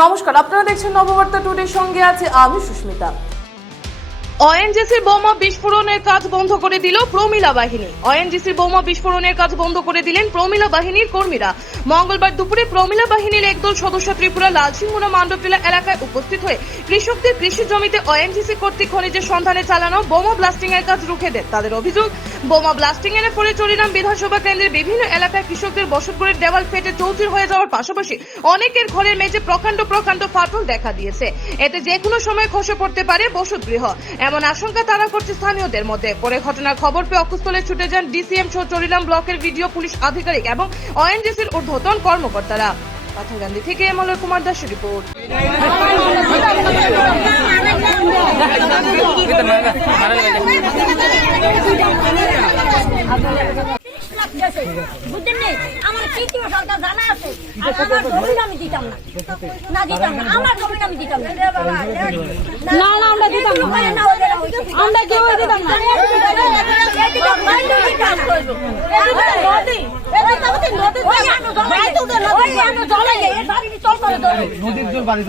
নমস্কার, আপনারা দেখছেন নববার্তা টুডের সঙ্গে আছে আমি সুস্মিতা। ওএনজিসির বোমা বিস্ফোরণের কাজ বন্ধ করে দিল প্রমিলা বাহিনী। ওএনজিসির বোমা বিস্ফোরণের কাজ বন্ধ করে দিলেন প্রমিলা বাহিনীর কর্মীরা। মঙ্গলবার দুপুরে প্রমিলা বাহিনীর একদল সদস্য ত্রিপুরা লালসিংহনা মান্ডবটিলা এলাকায় উপস্থিত হয়ে কৃষকদের কৃষি জমিতে ওএনজিসি কর্তৃক খনিজের সন্ধানে চালানো বোমা ব্লাস্টিং এর কাজ রুখে দেন। তাদের অভিযোগ, বোমা ব্লাস্টিং এর ফলে চরিরাম বিধানসভা কেন্দ্রের বিভিন্ন এলাকায় কৃষকদের বসতঘরের দেওয়াল ফেটে চৌচির হয়ে যাওয়ার পাশাপাশি অনেকের ঘরের মেঝে প্রকাণ্ড ফাটল দেখা দিয়েছে। এতে যে কোনো সময় খসে পড়তে পারে বসতগৃহ, এমন আশঙ্কা তারা করছে স্থানীয়দের মধ্যে। পরে ঘটনার খবর পেয়ে অকুস্থলে ছুটে যান ডিসিএম সহ চরিরাম ব্লকের ভিডিও পুলিশ আধিকারিক এবং ওএনজিসির ঊর্ধ্বতন কর্মকর্তারা। পাথারকান্দি থেকে মলয় কুমার দাসের রিপোর্ট। আমার তৃতীয় সরকার জানা আছে, আমার জমি আমি দিতাম না, দিতাম না, আমার জমি আমি দিতাম না, না আমরা দিতাম না, আমরা কেউ দিতাম না। নদীর জল বাড়ি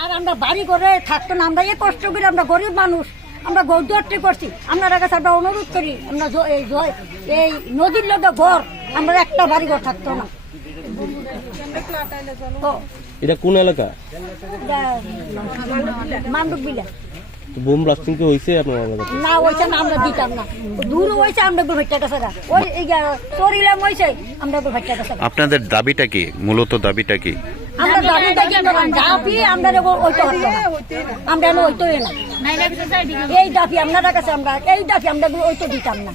আর আমরা বাড়ি করে থাকতো না, আমরা এই কষ্ট করে, আমরা গরিব মানুষ, আমরা গৌদরটি করছি। আপনার কাছে আমরা অনুরোধ করি, আমরা এই নদীর লোকে ঘর, আমরা একটা বাড়ি ঘর থাকতো না। এটা কোন এলাকা? মান্ডব বিলা। বোম ব্লাস্টিং কি হয়েছে আপনার এলাকাতে? না হয়েছে না, আমরা দিতাম না, দূর হয়েছে, আমরা ভাইটা কাছে ওই চরিলাম হয়েছে, আমরা ভাইটা কাছে। আপনাদের দাবিটা কি? মূলত দাবিটা কি? আমরা দাবিটা কি? দাবি আমরা ওইটা হতো না, আমরা ওইটাই না, এই দাবি আপনার কাছে, আমরা এই দাবি আমরা ওইটা দিতাম না।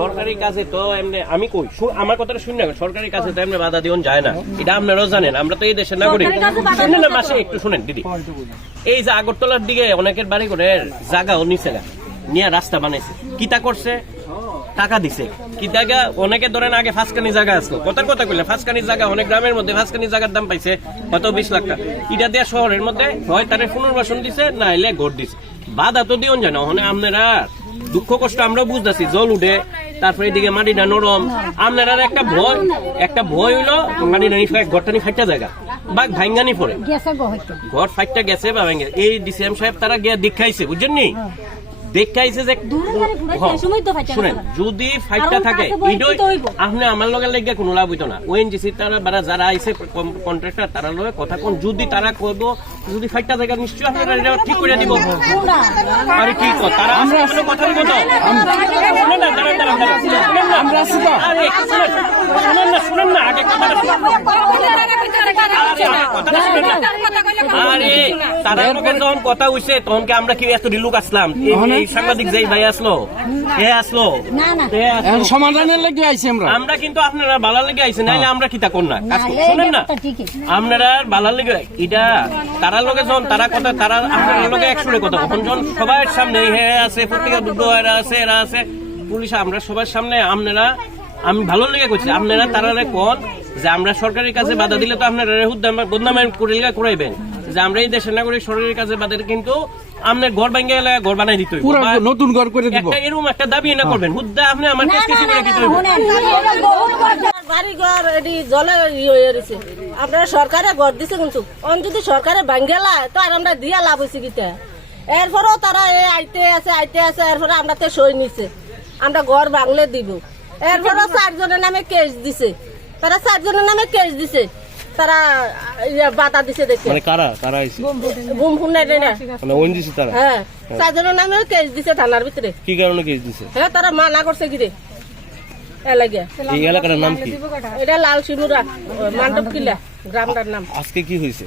সরকারি কাছে তো এমনি আমি কই, আমার কথাটা শুনে সরকারি কাছে তো এমনি বাধা দিন যায় না, এটা আপনারাও জানেন। আমরা তো এই দেশের নাগরিক। শুনেন না, মাসে একটু শুনেন দিদি, এই যে আগরতলার দিকে অনেকের বাড়ি করে জায়গাও নিচে নিয়ে রাস্তা বানাইছে, কিতা করছে? টাকা দিছে। কি জায়গা? অনেকে ধরেন আগে ফাঁসকানি জায়গা আসলো, কথার কথা কইলে ফাঁসকানি জায়গা অনেক গ্রামের মধ্যে ফাঁসকানি জায়গার দাম পাইছে হয়তো 20 লাখ টাকা। এটা দেওয়া শহরের মধ্যে হয় তারা পুনর্বাসন দিছে, না এলে ঘর দিছে। বাধা তো দিও যায় না। ওখানে আপনারা দুঃখ কষ্ট আমরা বুঝতেছি, জল উঠে, তারপরে এদিকে মাটিটা নরম। আপনারা একটা ভয় হইলো মাটিটা ঘরটা নি ফাইটা জায়গা বা ভাঙ্গানি পড়ে, ঘর ফাইটটা গেছে বা ভাঙ্গে। এই ডিসিএম সাহেব তারা গিয়া দেখাইছে, বুঝছেন নি? দেখাইছে যে শুনেন, যদি ফাইটটা থাকে আপনি আমার লগে লেগে কোনো লাভ হইতো না। ওএনজিসি তারা যারা আইসে কন্ট্রাক্টর তারা লগে কথা কোন, যদি তারা করব, যদি ফাইটটা জায়গা নিশ্চয়ই আপনারা এটা ঠিক করে দিব। আরে কি কর তারা আমরা আসলে কথা দিব তো শুনেন না, শুনেন না আগে কথাটা আরে তারা যখন কথা হইছে তখন কি আমরা কি এত লোক আসলাম? এই সাংবাদিক যেই ভাই আসলো, সমাধানের লেগে আইছি আমরা কিন্তু আপনারা বালার লেগে আইছি, নাইলে আমরা কিতা কর না। শুনেন না, আপনারা বালার লেগে এটা তারা লগে যখন তারা কথা, তারা আপনার লগে একসঙ্গে কথা, তখন যখন সবার সামনে আছে, প্রত্যেকের দুটো এরা আছে, এরা আছে, পুলিশ, আমরা সবার সামনে আপনারা, আমি ভালো লেগে করছি, আপনারা তারা কোন যে আমরা সরকারের কাছে বাধা দিলে তো আপনারা বদনাম করাইবেন, যে আমরা এই দেশের নাগরিক, সরকারের কাছে বাদের কিন্তু আপনার ঘর ভেঙে গেলে ঘর বানাই দিতে হইব। পুরো বা নতুন ঘর করে দিব। একটা এরকম একটা দাবি না করবেন, হুদ্দা আপনি আমার কাছে কিছু করে দিতে হইব। বাড়ি ঘর এটি জলে হয়ে রয়েছে, আপনারা সরকারে ঘর দিছে কিন্তু যদি সরকারে ভাঙ্গেলায় তো আর আমরা দিয়া লাভ হয়েছে কিতা। এরপরেও তারা আইতে আছে এরপরে আমরা তো সই নিছে, আমরা ঘর ভাঙলে দিব। এরপরে 4 জনের নামে কেস দিছে, তারা 4 জনের নামে কেস দিছে, তারা বাধা দিছে দেখে। মানে কারা কারা আইছে? ঘুম ফুনাই না, মানে ওএনজিসি তারা? হ্যাঁ 4 জনের নামে কেস দিছে থানার ভিতরে। কি কারণে কেস দিছে? হ্যাঁ তারা মানা করছে কিরে এলাকা। এই এলাকার নাম কি? এটা লাল শিমুরা মান্ডব কিলা গ্রামটার নাম। আজকে কি হয়েছে?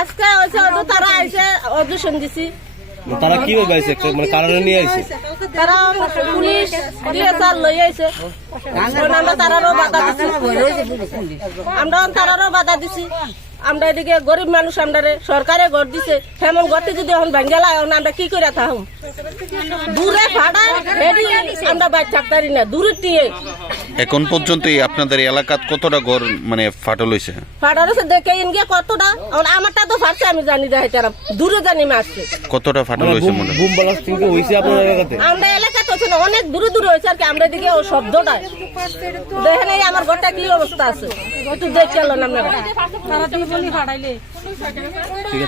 আজকে হয়েছে তারা আইসে অডিশন দিছি, তারা কি ভাবে আইছে? মানে কারণে নিয়ে আইছে? তারা পুলিশ ডিএসআর লই আইছে, আমরা তারারও বাধা দিছি, আমরা তারারও বাধা দিছি। আমরা এদিকে গরিব মানুষ, আমরা সরকারে ঘর দিছে, হেমন ঘরটি যদি এখন ভাঙ্গেলা আমরা কি করে থাকুম? দূরে ভাড়া হেডি আমরা বাইর থাকতে পারি না, দূরে টিয়ে। এখন পর্যন্ত এই আপনাদের এলাকাত কতটা ঘর মানে ফাটল হয়েছে? ফাটার দেখে ইনকে কতটা, আমারটা তো ফাটছে আমি জানি যাই, তারা দূরে জানি মাসছে কতটা ফাটল হয়েছে মনে হয়? বুম ব্লাস্টিং কি হইছে আপনার এলাকাতে? আমরা এলাকাতে হচ্ছে না, অনেক দূরে দূরে হয়েছে আর কি। আমরা দিকে ও শব্দটা দেখেন, এই আমার ঘরটা কি অবস্থা আছে একটু দেখে এলেন আপনারা।